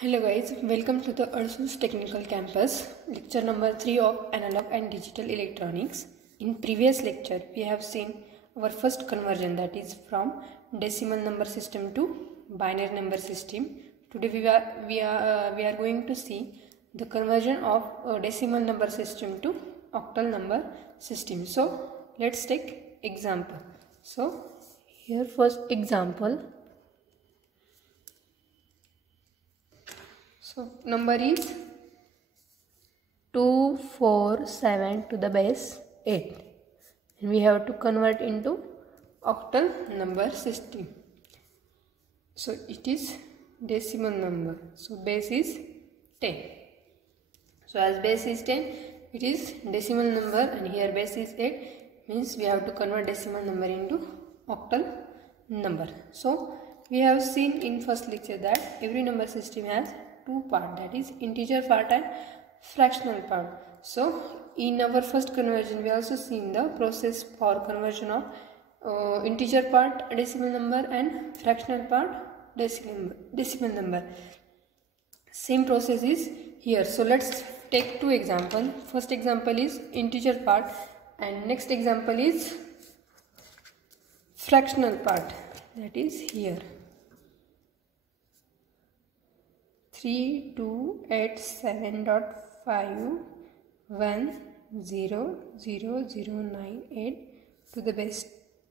Hello guys, welcome to the Ursus Technical Campus, lecture number 3 of Analog and Digital Electronics. In previous lecture, we have seen our first conversion, that is from decimal number system to binary number system. Today we are going to see the conversion of decimal number system to octal number system. So let's take example. So here first example. So number is 247 to the base 8 and we have to convert into octal number system. So it is decimal number. So base is 10. So as base is 10, it is decimal number, and here base is 8, means we have to convert decimal number into octal number. So we have seen in first lecture that every number system has two parts, that is integer part and fractional part. So in our first conversion we also seen the process for conversion of integer part decimal number and fractional part decimal number. Same process is here. So let's take two examples. First example is integer part and next example is fractional part, that is here. 3287.5100098 to the base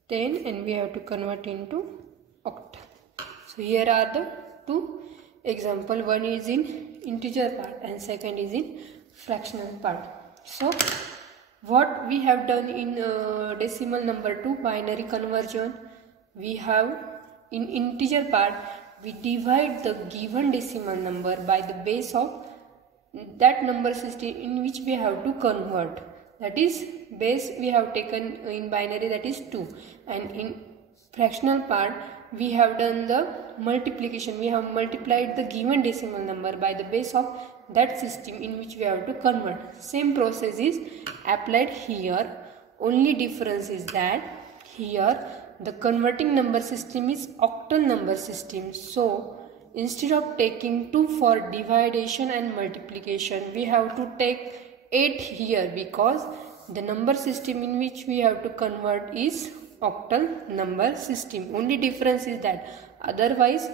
10 and we have to convert into oct. So here are the two example. One is in integer part and second is in fractional part. So what we have done in decimal number to binary conversion, we have in integer part we divide the given decimal number by the base of that number system in which we have to convert. That is base we have taken in binary, that is 2, and in fractional part we have done the multiplication. We have multiplied the given decimal number by the base of that system in which we have to convert. Same process is applied here. Only difference is that here the converting number system is octal number system. So instead of taking 2 for division and multiplication, we have to take 8 here, because the number system in which we have to convert is octal number system. Only difference is that, otherwise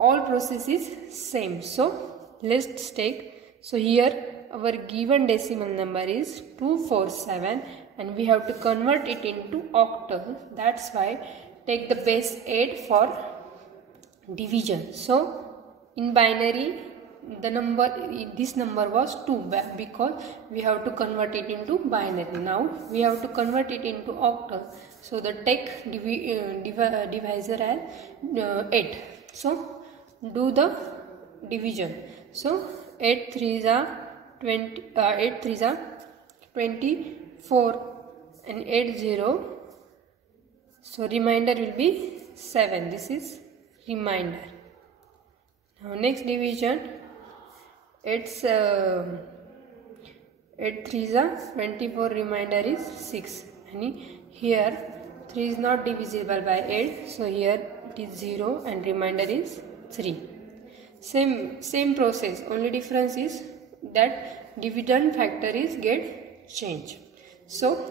all process is same. So let's take, so here our given decimal number is 247 and we have to convert it into octal. That's why take the base 8 for division. So in binary the number, this number was 2 because we have to convert it into binary. Now we have to convert it into octal. So the take divisor as 8. So do the division. So 8 3s are 20, 8 3s are 24 and 8 0. So remainder will be 7. This is remainder. Now next division, 8 3s are 24, remainder is 6. And here 3 is not divisible by 8, so here it is 0 and remainder is 3. Same process, only difference is that dividend factor is get changed. So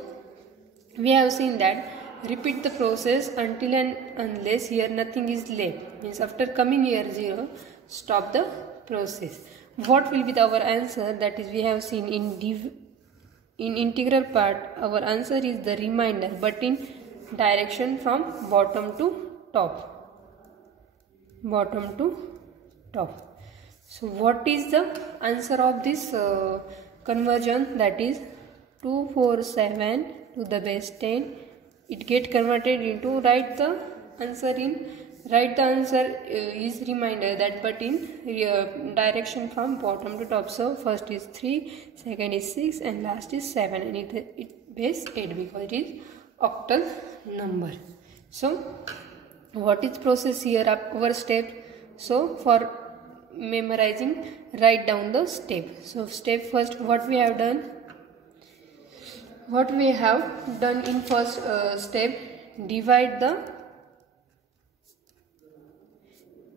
we have seen that repeat the process until and unless here nothing is left, means after coming here 0, stop the process. What will be our answer? That is, we have seen in integral part our answer is the remainder, but in direction from bottom to top. Bottom to top. So what is the answer of this conversion? That is 247 to the base 10. It get converted into, write the answer is remainder, that but in direction from bottom to top. So first is 3, second is 6 and last is 7, and it base 8 because it is octal number. So what is process here, our step? So for memorizing, write down the step. So step first, what we have done in first step, divide the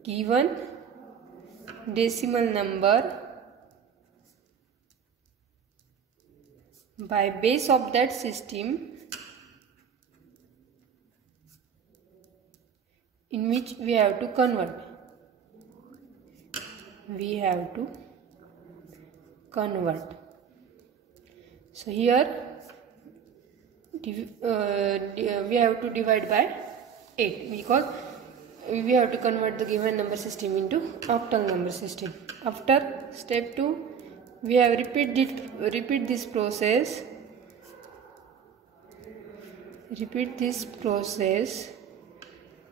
given decimal number by base of that system in which we have to convert. We have to convert. So here we have to divide by 8 because we have to convert the given number system into octal number system. After step 2, we have repeat this process. Repeat this process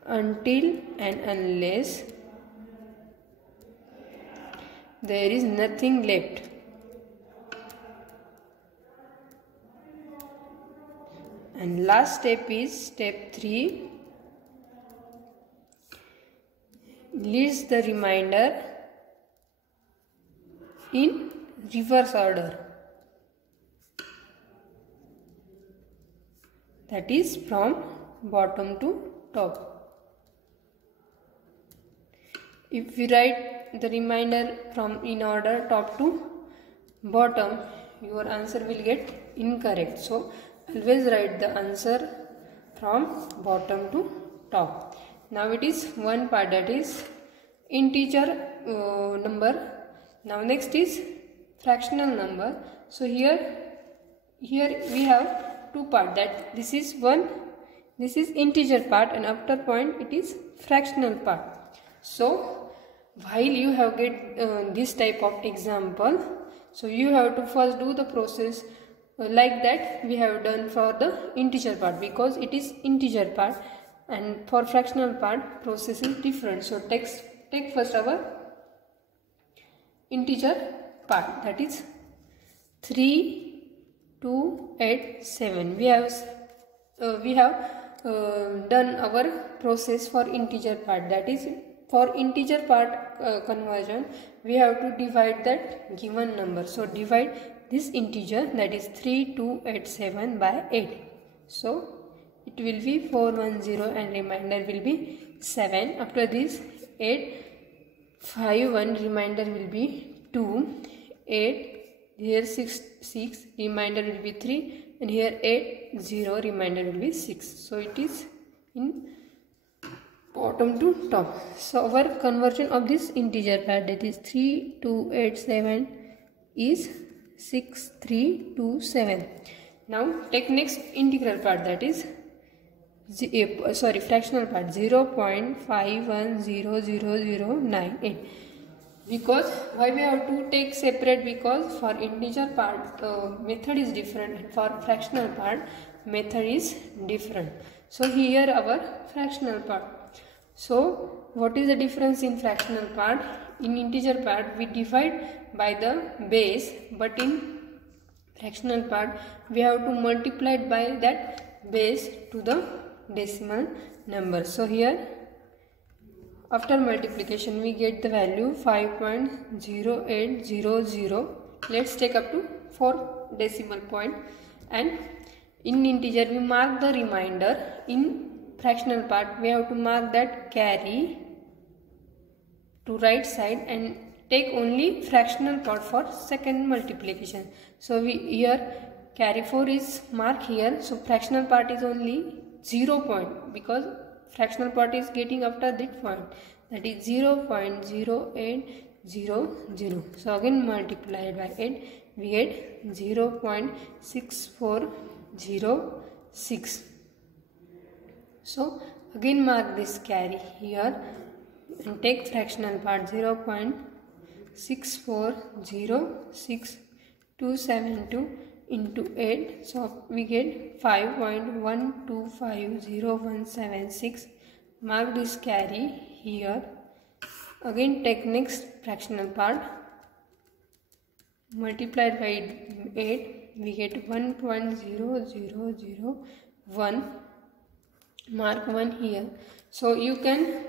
until and unless there is nothing left. And last step is step 3. List the remainder in reverse order. That is from bottom to top. If we write the remainder from in order top to bottom, your answer will get incorrect. So always write the answer from bottom to top. Now it is one part, that is integer number. Now next is fractional number. So here we have two parts, that this is integer part, and after point it is fractional part. So while you have get this type of example, so you have to first do the process like that we have done for the integer part, because it is integer part, and for fractional part process is different. So take first our integer part, that is 3, 2, 8, 7. We have done our process for integer part. That is, for integer part conversion, we have to divide that given number. So divide this integer, that is 3287 by 8. So it will be 410 and remainder will be 7. After this 851 remainder will be 2. 8 here 6 remainder will be 3, and here 80 remainder will be 6. So it is in bottom to top. So our conversion of this integer part, that is 3287 is 6327. Now take next integral part, that is fractional part 0.51000098. Because why we have to take separate? Because for integer part method is different, and for fractional part method is different. So here our fractional part. So what is the difference in fractional part? In integer part we divide by the base, but in fractional part we have to multiply by that base to the decimal number. So here after multiplication we get the value 5.0800. Let's take up to 4 decimal point, and in integer we mark the remainder. In fractional part we have to mark that carry to right side and take only fractional part for second multiplication. So we here carry 4 is marked here, so fractional part is only 0 point, because fractional part is getting after that point, that is 0.0800. So again multiplied by 8 we get 0.6406. So again mark this carry here and take fractional part 0.640672 into 8. So we get 5.125076. Mark this carry here. Again take next fractional part, multiplied by 8 we get 1.0001. Mark 1 here. So you can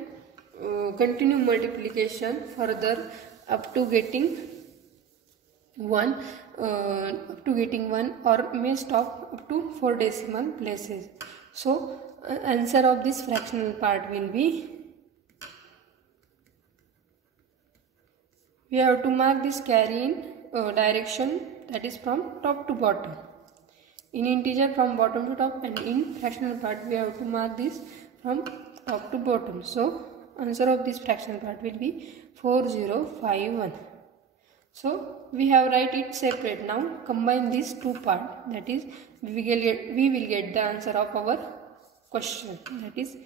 continue multiplication further up to getting 1, or may stop up to 4 decimal places. So answer of this fractional part will be we have to mark this carry in direction, that is from top to bottom. In integer from bottom to top, and in fractional part we have to mark this from top to bottom. So answer of this fractional part will be 4051. So we have write it separate. Now combine these two parts, that is we will get the answer of our question, that is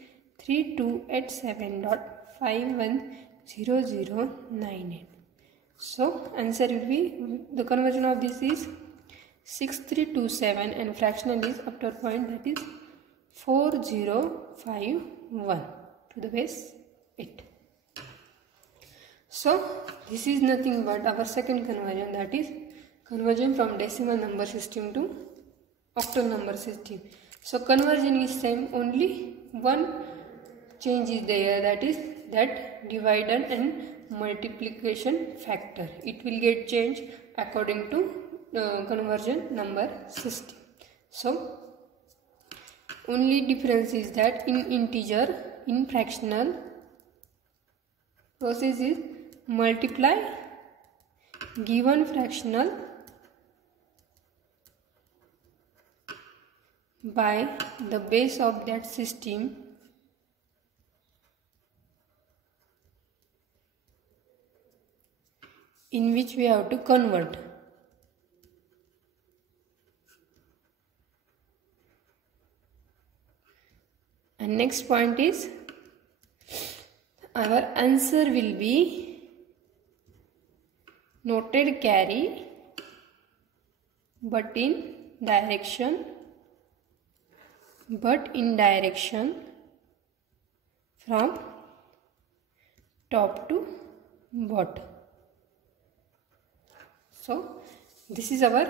3287.510098. So answer will be, the conversion of this is 6327 and fractional is after point, that is 4051 to the base 8. So this is nothing but our second conversion, that is conversion from decimal number system to octal number system. So conversion is same, only one change is there, that is that divider and multiplication factor. It will get changed according to conversion number system. So only difference is that in integer, in fractional process is multiply given fractional by the base of that system in which we have to convert. And next point is, our answer will be noted carry but in direction from top to bottom. So this is our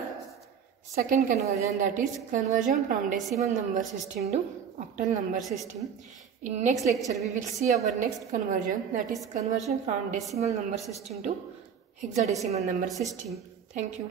second conversion, that is conversion from decimal number system to octal number system. In next lecture we will see our next conversion, that is conversion from decimal number system to hexadecimal number system. Thank you.